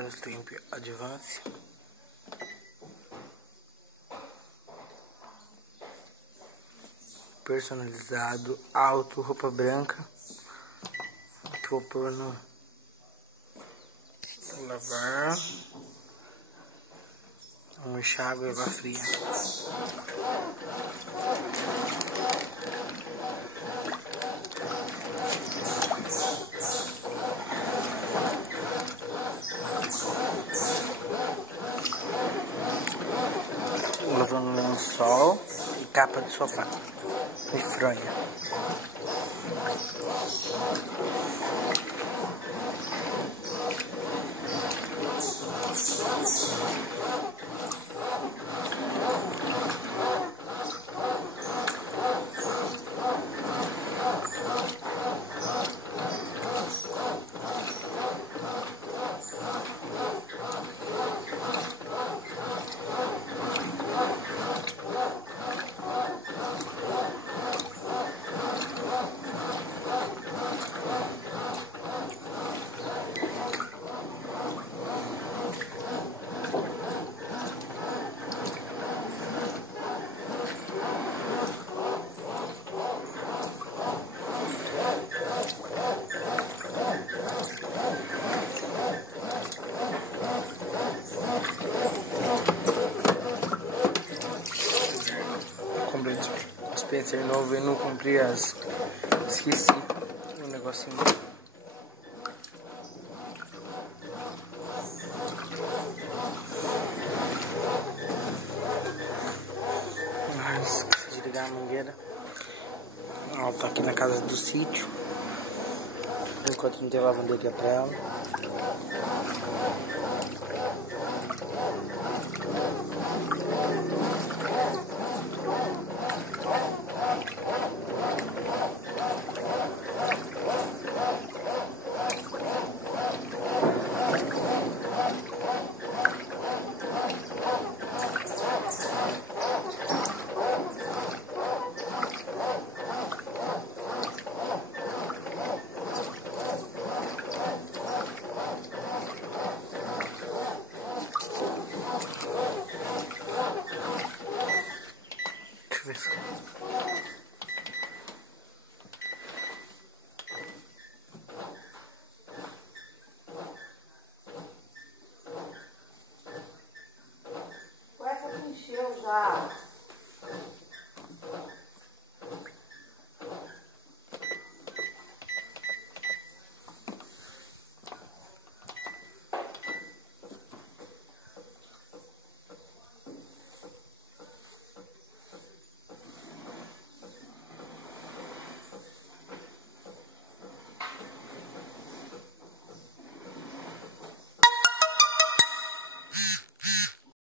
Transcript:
Brastemp Advance. Personalizado, alto, roupa branca. Aqui vou pôr no lavar. Uma enxágue e água fria. Lavando lençol e capa de sofá e fronha. Comprei dispenser novo e não comprei as. Esqueci o negocinho. Esqueci de ligar a mangueira. Ela tá aqui na casa do sítio. Enquanto não tem lavanderia pra ela. Deixa eu ver só. Essa que encheu já.